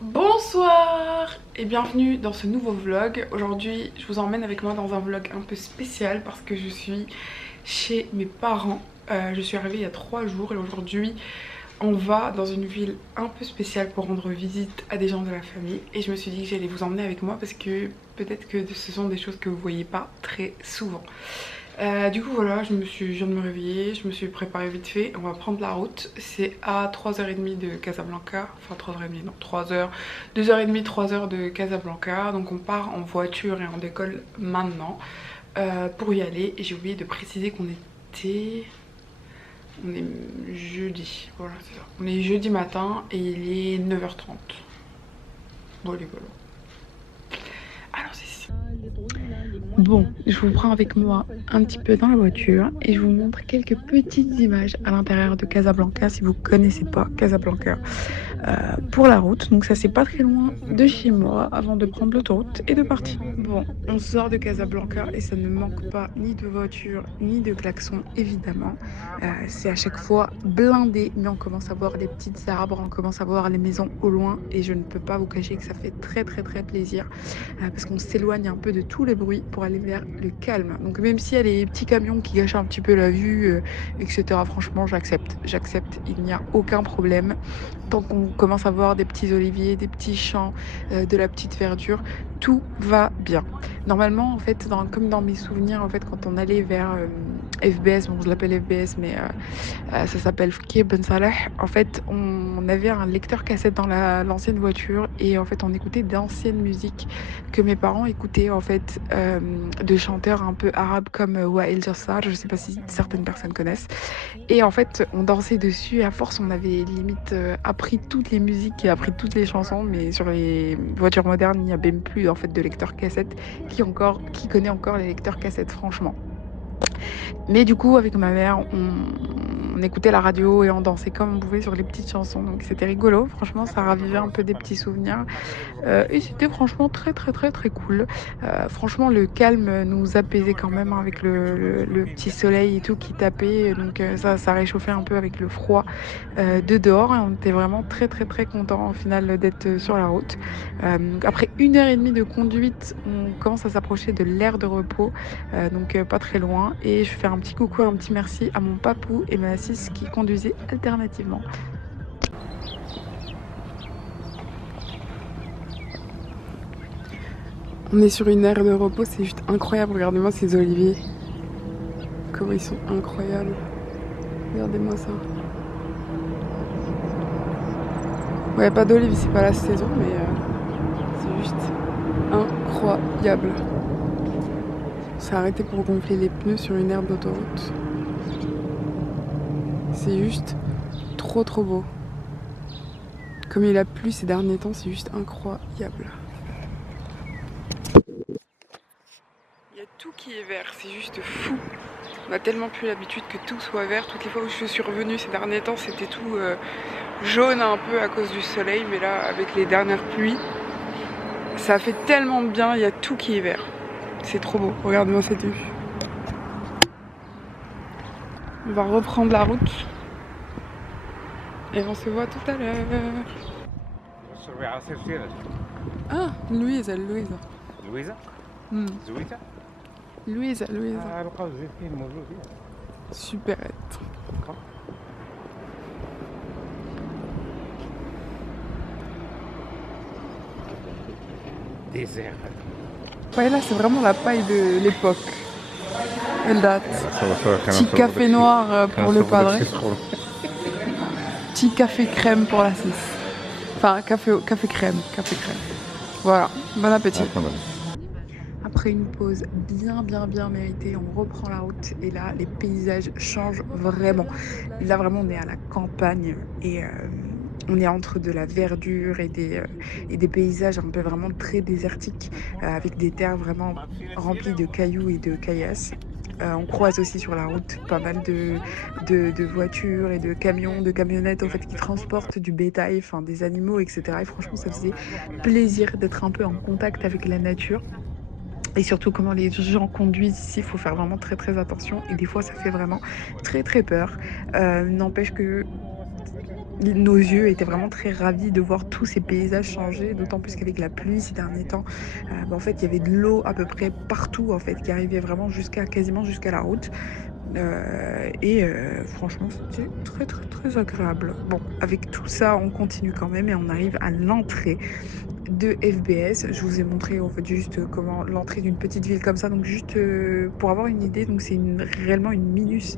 Bonsoir et bienvenue dans ce nouveau vlog. Aujourd'hui je vous emmène avec moi dans un vlog un peu spécial parce que je suis chez mes parents. Je suis arrivée il y a 3 jours et aujourd'hui on va dans une ville un peu spéciale pour rendre visite à des gens de la famille. Et je me suis dit que j'allais vous emmener avec moi parce que peut-être que ce sont des choses que vous voyez pas très souvent. Du coup voilà, je viens de me réveiller, je me suis préparée vite fait, on va prendre la route. C'est à 3h30 de Casablanca, enfin 3h30 non, 3h, 2h30, 3h de Casablanca. Donc on part en voiture et on décolle maintenant pour y aller. Et j'ai oublié de préciser qu'on était... On est jeudi, voilà c'est ça. On est jeudi matin et il est 9h30. Bon les voilà. Alors c'est ici. Bon, je vous prends avec moi un petit peu dans la voiture et je vous montre quelques petites images à l'intérieur de Casablanca si vous connaissez pas Casablanca pour la route. Donc ça c'est pas très loin de chez moi avant de prendre l'autoroute et de partir. Bon, on sort de Casablanca et ça ne manque pas ni de voiture ni de klaxon évidemment. C'est à chaque fois blindé, mais on commence à voir les petites arbres, on commence à voir les maisons au loin et je ne peux pas vous cacher que ça fait très plaisir parce qu'on s'éloigne un peu de tous les bruits pour aller vers le calme. Donc même s'il y a les petits camions qui gâchent un petit peu la vue, etc., franchement j'accepte, il n'y a aucun problème. Tant qu'on commence à voir des petits oliviers, des petits champs, de la petite verdure, tout va bien. Normalement, en fait, comme dans mes souvenirs, en fait, quand on allait vers FBS, bon, je l'appelle FBS, mais ça s'appelle Fkir Ben Salah. En fait, on avait un lecteur cassette dans l'ancienne voiture et en fait, on écoutait d'anciennes musiques que mes parents écoutaient en fait de chanteurs un peu arabes comme Wael Jassar. Je sais pas si certaines personnes connaissent. Et en fait, on dansait dessus et à force, on avait limite appris toutes les musiques et appris toutes les chansons. Mais sur les voitures modernes, il n'y a même plus en fait de lecteur cassette qui connaît encore les lecteurs cassettes, franchement. Mais du coup, avec ma mère, on écoutait la radio et on dansait comme on pouvait sur les petites chansons. Donc c'était rigolo. Franchement, ça ravivait un peu des petits souvenirs. Et c'était franchement très cool. Franchement, le calme nous apaisait quand même hein, avec le petit soleil et tout qui tapait. Donc ça réchauffait un peu avec le froid de dehors. Et on était vraiment très contents au final d'être sur la route. Après 1h30 de conduite, on commence à s'approcher de l'aire de repos. Donc pas très loin. Et je fais un petit coucou, un petit merci à mon papou et ma sis qui conduisaient alternativement. On est sur une aire de repos, c'est juste incroyable. Regardez-moi ces oliviers. Comment ils sont incroyables. Regardez-moi ça. Ouais, pas d'olives, c'est pas la saison, mais c'est juste incroyable. On s'est arrêté pour gonfler les pneus sur une aire d'autoroute. C'est juste trop beau. Comme il a plu ces derniers temps, c'est juste incroyable. Il y a tout qui est vert, c'est juste fou. On a tellement plus l'habitude que tout soit vert. Toutes les fois où je suis revenue ces derniers temps, c'était tout jaune un peu à cause du soleil. Mais là, avec les dernières pluies, ça fait tellement de bien. Il y a tout qui est vert. C'est trop beau. Regarde-moi cette vue. On va reprendre la route. Et on se voit tout à l'heure. Ah, Louisa. زويزة؟ Hmm. زويزة؟ Louisa. لقاو الزيتين موجودين. Superette. Désert. Ouais, là, c'est vraiment la paille de l'époque. Elle date. Petit café noir pour le padre. Petit café crème pour la 6. Enfin, café crème. Voilà, bon appétit. Après une pause bien méritée, on reprend la route et là, les paysages changent vraiment. Là, vraiment, on est à la campagne et on est entre de la verdure et des paysages un peu vraiment très désertiques avec des terres vraiment remplies de cailloux et de caillasses. On croise aussi sur la route pas mal de voitures et de camions, de camionnettes en fait, qui transportent du bétail, enfin, des animaux, etc. Et franchement, ça faisait plaisir d'être un peu en contact avec la nature. Et surtout comment les gens conduisent ici, il faut faire vraiment très attention. Et des fois, ça fait vraiment très peur. N'empêche que nos yeux étaient vraiment très ravis de voir tous ces paysages changer, d'autant plus qu'avec la pluie ces derniers temps, en fait, il y avait de l'eau à peu près partout, en fait, qui arrivait vraiment quasiment jusqu'à la route. Franchement, c'était très, très, très agréable. Bon, avec tout ça, on continue quand même et on arrive à l'entrée de FBS. Je vous ai montré en fait juste comment l'entrée d'une petite ville comme ça. Donc juste pour avoir une idée, donc c'est réellement une minus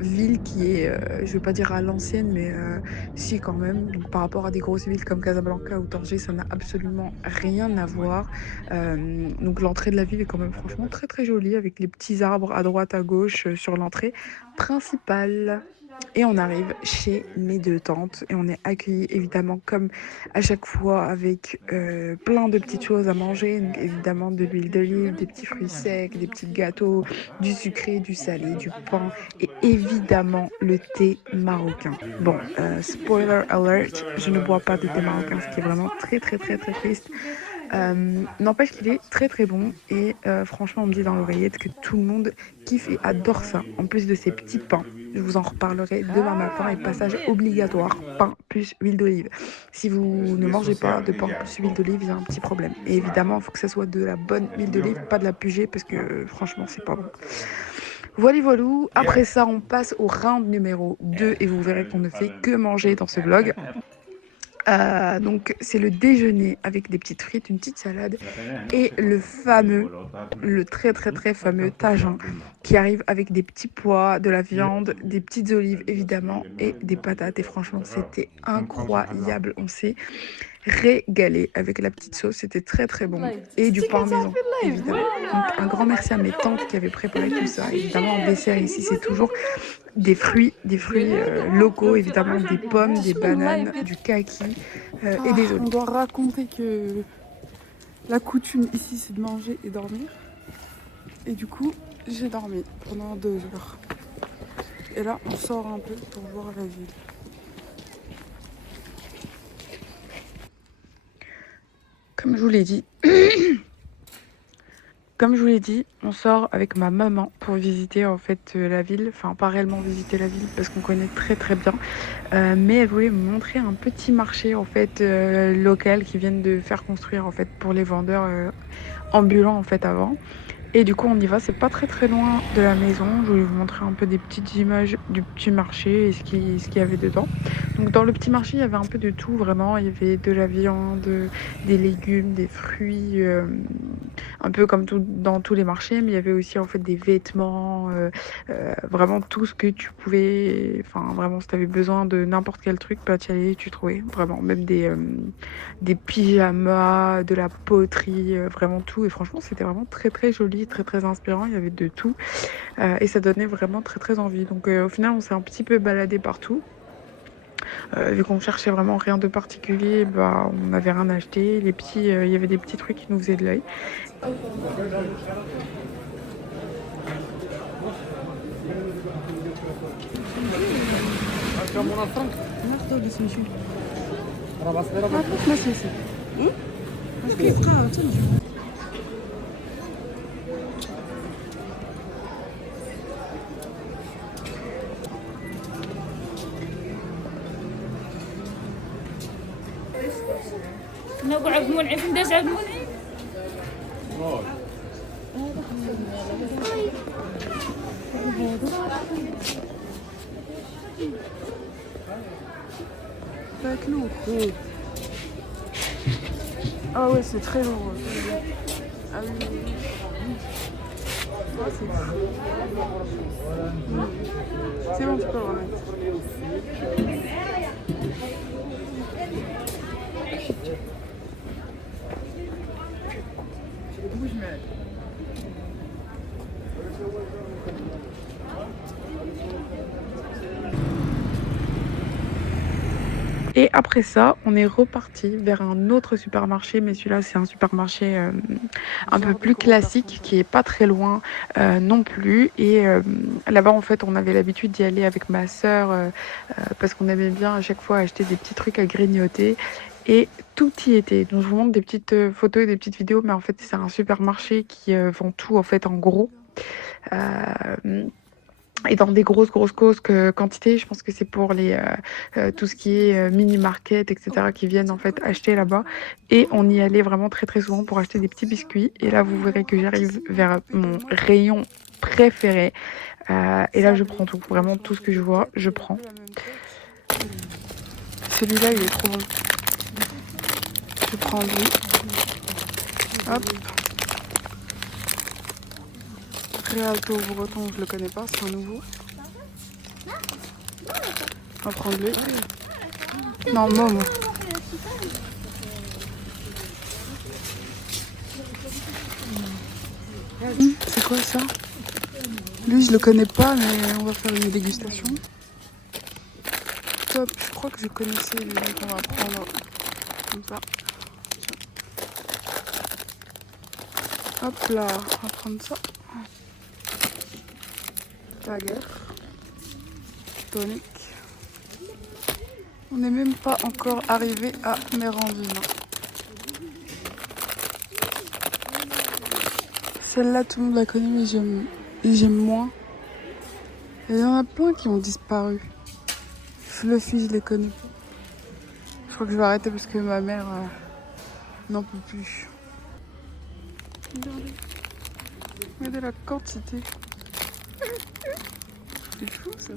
ville qui est, je vais pas dire à l'ancienne, mais si quand même. Donc par rapport à des grosses villes comme Casablanca ou Tanger, ça n'a absolument rien à voir. Donc l'entrée de la ville est quand même franchement très très jolie avec les petits arbres à droite à gauche sur l'entrée principale. Et on arrive chez mes deux tantes et on est accueillis évidemment comme à chaque fois avec plein de petites choses à manger. Donc évidemment de l'huile d'olive, des petits fruits secs, des petits gâteaux, du sucré, du salé, du pain et évidemment le thé marocain. Bon, spoiler alert, je ne bois pas de thé marocain, ce qui est vraiment très très très très triste. N'empêche qu'il est très très bon et franchement on me dit dans l'oreillette que tout le monde kiffe et adore ça. En plus de ces petits pains, je vous en reparlerai demain matin et passage obligatoire, pain plus huile d'olive. Si vous ne mangez pas de pain plus huile d'olive, il y a un petit problème. Et évidemment, il faut que ça soit de la bonne huile d'olive, pas de la pugée parce que franchement c'est pas bon. Voilà, voilou. Après ça, on passe au round numéro 2 et vous verrez qu'on ne fait que manger dans ce vlog. Donc c'est le déjeuner avec des petites frites, une petite salade et le très très très fameux tagin qui arrive avec des petits pois, de la viande, des petites olives évidemment et des patates. Et franchement c'était incroyable, on s'est régalé avec la petite sauce, c'était très très bon et du pain maison évidemment. Donc un grand merci à mes tantes qui avaient préparé tout ça. Évidemment en dessert ici c'est toujours des fruits locaux, évidemment des pommes, des bananes, du kaki et des olives. On doit raconter que la coutume ici c'est de manger et dormir. Et du coup j'ai dormi pendant 2 heures. Et là on sort un peu pour voir la ville. Comme je vous l'ai dit, on sort avec ma maman pour visiter en fait la ville. Enfin, pas réellement visiter la ville parce qu'on connaît très très bien. Mais elle voulait me montrer un petit marché en fait local qui viennent de faire construire en fait pour les vendeurs ambulants en fait avant. Et du coup, on y va. C'est pas très très loin de la maison. Je voulais vous montrer un peu des petites images du petit marché et ce qu'il y avait dedans. Donc, dans le petit marché, il y avait un peu de tout vraiment. Il y avait de la viande, des légumes, des fruits, un peu comme dans tous les marchés. Mais il y avait aussi en fait des vêtements, vraiment tout ce que tu pouvais. Enfin, vraiment, si tu avais besoin de n'importe quel truc, bah, tu y allais, tu trouvais vraiment même des pyjamas, de la poterie, vraiment tout. Et franchement, c'était vraiment très très joli, très très inspirant. Il y avait de tout et ça donnait vraiment très très envie. Donc au final, on s'est un petit peu baladé partout. Vu qu'on cherchait vraiment rien de particulier, bah, on n'avait rien acheté. Il y avait des petits trucs qui nous faisaient de l'œil. نقعد منعم ندز عبد منعم Avec nous. Ah ouais, c'est très lourd. Ah oui, oui, oui. Ah, c'est bon, tu peux le remettre. Et après ça, on est reparti vers un autre supermarché, mais celui-là, c'est un supermarché un peu plus classique, qui est pas très loin non plus. Et là-bas, en fait, on avait l'habitude d'y aller avec ma sœur parce qu'on aimait bien à chaque fois acheter des petits trucs à grignoter. Et tout y était. Donc, je vous montre des petites photos et des petites vidéos, mais en fait, c'est un supermarché qui vend tout en fait en gros. et dans des grosses quantités. Je pense que c'est pour les tout ce qui est mini market, etc., qui viennent en fait acheter là-bas. Et on y allait vraiment très souvent pour acheter des petits biscuits. Et là, vous verrez que j'arrive vers mon rayon préféré. Et là, je prends tout, vraiment tout ce que je vois, je prends. Celui-là, il est trop bon. Je prends lui. Hop. Réalto breton, je le connais pas, c'est un nouveau. On va prendre lui. Non, Momo. C'est quoi ça? Lui, je le connais pas, mais on va faire une dégustation. Top, je crois que je connaissais lui, donc on va prendre comme ça. Hop là, on va prendre ça. Lager. Tonic. On n'est même pas encore arrivé à Mérandine. Celle-là, tout le monde la connaît, mais j'aime moins. Et il y en a plein qui ont disparu. Fluffy, je les connais. Je crois que je vais arrêter parce que ma mère n'en peut plus. Regardez la quantité. C'est fou ça.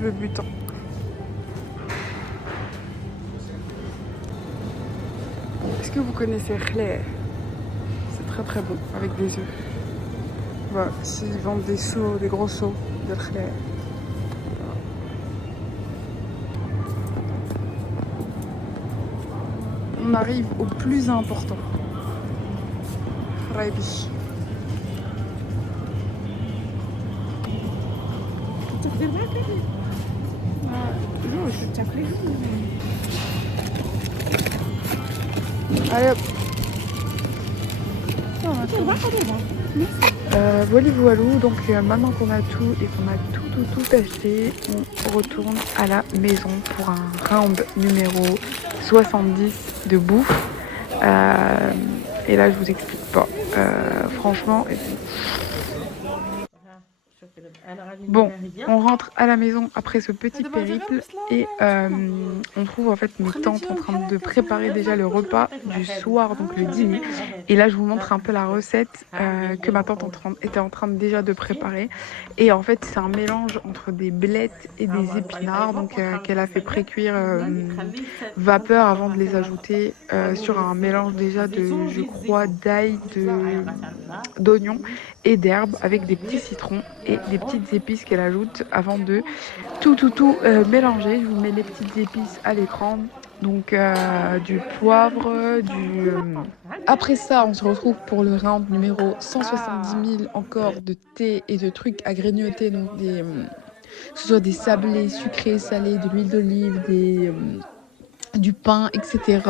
Le butin. Est-ce que vous connaissez Khlé? C'est très bon avec des œufs. Voilà, ils vendent des seaux, des gros seaux de Khlé. On arrive au plus important. Raibi. Allez hop. Voilou, donc maintenant qu'on a tout et qu'on a tout acheté, on retourne à la maison pour un round numéro 70 de bouffe. Et là je vous explique pas. Franchement. Bon, on rentre à la maison après ce petit périple et on trouve en fait mes tantes en train de préparer déjà le repas du soir, donc le dîner. Et là, je vous montre un peu la recette que ma tante était en train déjà de préparer. Et en fait, c'est un mélange entre des blettes et des épinards, donc qu'elle a fait pré-cuire vapeur avant de les ajouter sur un mélange déjà de, je crois, d'ail, d'oignons et d'herbes avec des petits citrons et des petites épices qu'elle ajoute avant de tout mélanger. Je vous mets les petites épices à l'écran, donc du poivre, Après ça, on se retrouve pour le round numéro 170 000 encore de thé et de trucs à grignoter, donc que ce soit des sablés, sucrés, salés, de l'huile d'olive, du pain, etc.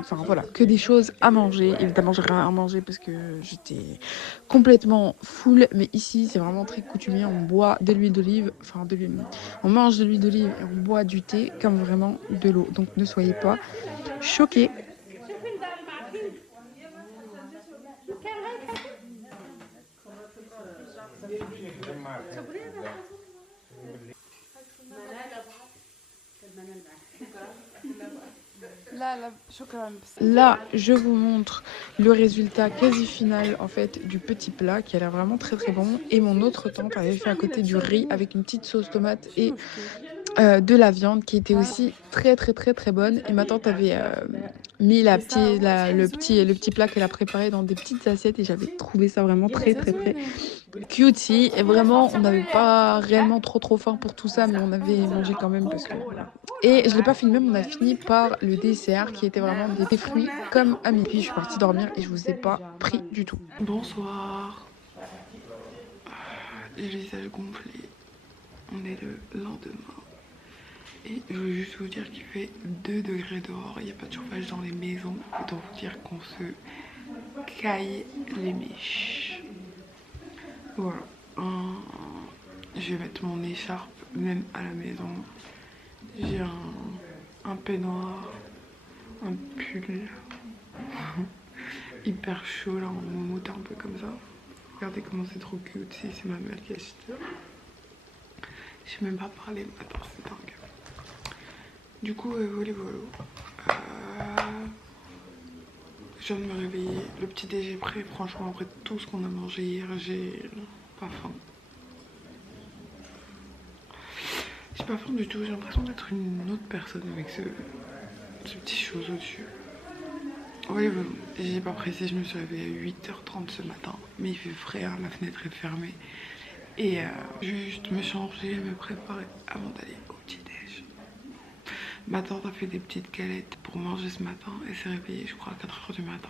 Enfin voilà, que des choses à manger. Évidemment, j'ai rien à manger parce que j'étais complètement full. Mais ici, c'est vraiment très coutumier. On boit de l'huile d'olive, on mange de l'huile d'olive et on boit du thé comme vraiment de l'eau. Donc ne soyez pas choqués. Là, je vous montre le résultat quasi final en fait du petit plat qui a l'air vraiment très bon. Et mon autre tante avait fait à côté du riz avec une petite sauce tomate et de la viande qui était aussi très bonne. Et ma tante avait mis le petit plat qu'elle a préparé dans des petites assiettes et j'avais trouvé ça vraiment très cutie. Et vraiment, on n'avait pas réellement trop faim pour tout ça, mais on avait mangé quand même parce que... Et je l'ai pas filmé, mais on a fini par le dessert qui était vraiment des fruits comme à midi. Je suis partie dormir et je vous ai pas pris du tout. Bonsoir. Les visages gonflés. On est le lendemain. Et je veux juste vous dire qu'il fait 2 degrés dehors. Il n'y a pas de chauffage dans les maisons. Autant vous dire qu'on se caille les mèches. Voilà. Je vais mettre mon écharpe même à la maison. J'ai un peignoir, un pull hyper chaud là, on monte un peu comme ça. Regardez comment c'est trop cute. C'est ma mère qui a acheté. J'ai même pas parlé. Attends, c'est dingue. Du coup, voilà. Je viens de me réveiller. Le petit déj est prêt. Franchement, après tout ce qu'on a mangé hier, j'ai pas faim. J'ai pas faim du tout. J'ai l'impression d'être une autre personne avec ce petit chose au-dessus. Oui, j'ai pas pressé. Je me suis réveillée à 8h30 ce matin. Mais il fait frais, hein, la fenêtre est fermée. Et je vais juste me changer, me préparer avant d'aller au petit déj. Ma tante a fait des petites galettes pour manger ce matin. Elle s'est réveillée, je crois, à 4h du matin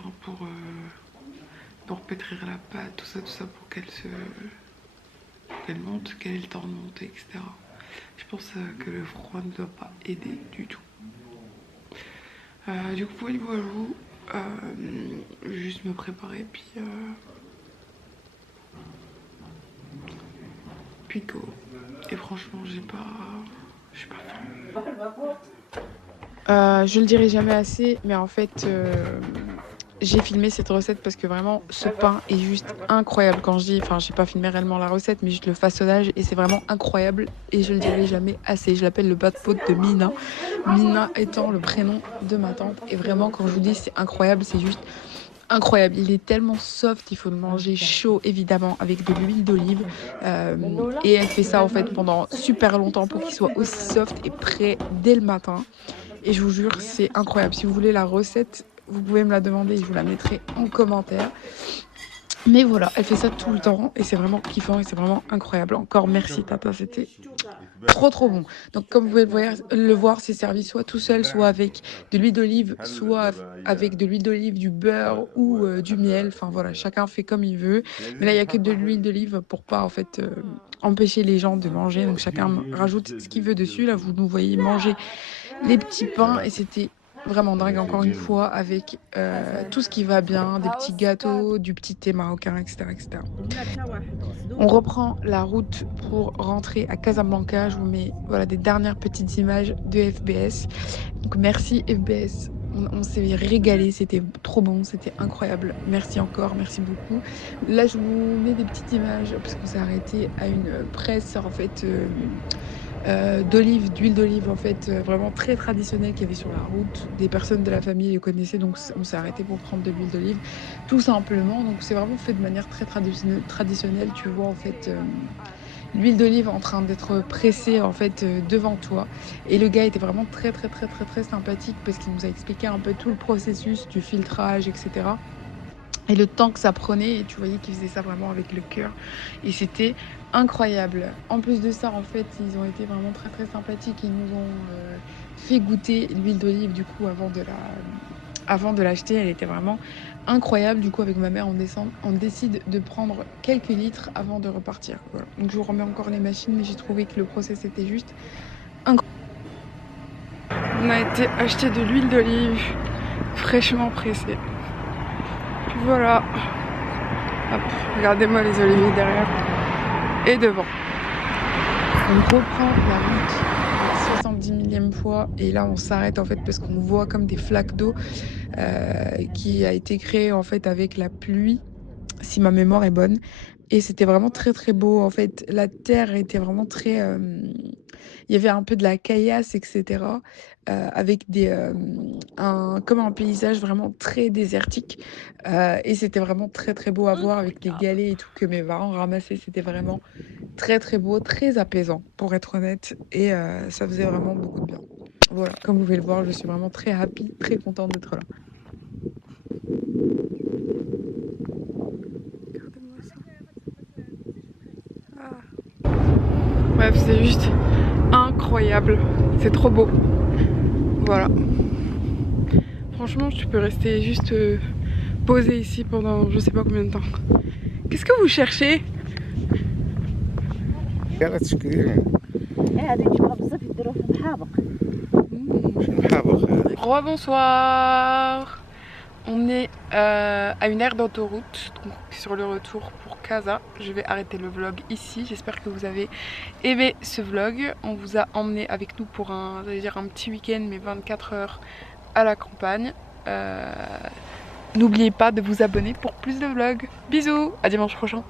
pour pétrir la pâte, tout ça, pour qu'elle monte, qu'elle ait le temps de monter, etc. Je pense que le froid ne doit pas aider du tout. Du coup, voilà, je vais juste me préparer, puis go. Et franchement, je suis pas faim. Je le dirai jamais assez, mais en fait, j'ai filmé cette recette parce que vraiment, ce pain est juste incroyable. Quand je dis, enfin, j'ai pas filmé réellement la recette, mais juste le façonnage, et c'est vraiment incroyable. Et je le dirai jamais assez. Je l'appelle le bas de pot de Mina. Mina étant le prénom de ma tante. Et vraiment, quand je vous dis c'est incroyable, c'est juste incroyable. Il est tellement soft, il faut le manger chaud évidemment avec de l'huile d'olive. Et elle fait ça en fait pendant super longtemps pour qu'il soit aussi soft et prêt dès le matin. Et je vous jure, c'est incroyable. Si vous voulez la recette, vous pouvez me la demander, je vous la mettrai en commentaire. Mais voilà, elle fait ça tout le temps et c'est vraiment kiffant et c'est vraiment incroyable. Encore merci Tata, c'était trop bon. Donc comme vous pouvez le voir, c'est servi soit tout seul, soit avec de l'huile d'olive, soit avec de l'huile d'olive, du beurre ou du miel. Enfin voilà, chacun fait comme il veut. Mais là, il n'y a que de l'huile d'olive pour pas en fait empêcher les gens de manger. Donc chacun rajoute ce qu'il veut dessus. Là, vous nous voyez manger les petits pains et c'était vraiment dingue encore une fois avec tout ce qui va bien, des petits gâteaux, du petit thé marocain, etc., etc. On reprend la route pour rentrer à Casablanca. Je vous mets voilà, des dernières petites images de FBS. Donc merci FBS. On s'est régalé, c'était trop bon, c'était incroyable. Merci encore, merci beaucoup. Là, je vous mets des petites images parce qu'on s'est arrêté à une presse en fait d'huile d'olive en fait vraiment très traditionnelle qu'il y avait sur la route. Des personnes de la famille les connaissaient, donc on s'est arrêté pour prendre de l'huile d'olive tout simplement. Donc c'est vraiment fait de manière très traditionnelle. Tu vois en fait l'huile d'olive en train d'être pressée en fait devant toi, et le gars était vraiment très sympathique parce qu'il nous a expliqué un peu tout le processus du filtrage, etc. Et le temps que ça prenait, et tu voyais qu'ils faisaient ça vraiment avec le cœur. Et c'était incroyable. En plus de ça, en fait, ils ont été vraiment très sympathiques. Ils nous ont fait goûter l'huile d'olive, du coup, avant de l'acheter. Elle était vraiment incroyable. Du coup, avec ma mère, on décide de prendre quelques litres avant de repartir. Voilà. Donc, je vous remets encore les machines, mais j'ai trouvé que le process était juste incroyable. On a été acheter de l'huile d'olive fraîchement pressée. Voilà, hop, regardez-moi les oliviers derrière et devant. On reprend la route 70 millième fois et là on s'arrête en fait parce qu'on voit comme des flaques d'eau qui a été créée en fait avec la pluie, si ma mémoire est bonne. Et c'était vraiment très beau en fait. La terre était vraiment très... il y avait un peu de la caillasse, etc. Avec comme un paysage vraiment très désertique. Et c'était vraiment très beau à voir avec les galets et tout que mes parents ramassaient. C'était vraiment très beau, très apaisant pour être honnête. Et ça faisait vraiment beaucoup de bien. Voilà, comme vous pouvez le voir, je suis vraiment très happy, très contente d'être là. Bref, c'est juste incroyable. C'est trop beau. Voilà. Franchement, tu peux rester juste posé ici pendant je sais pas combien de temps. Qu'est-ce que vous cherchez? Rebonsoir. On est à une aire d'autoroute, donc sur le retour pour Casa. Je vais arrêter le vlog ici. J'espère que vous avez aimé ce vlog. On vous a emmené avec nous pour un petit week-end, mais 24 heures à la campagne. N'oubliez pas de vous abonner pour plus de vlogs. Bisous, à dimanche prochain.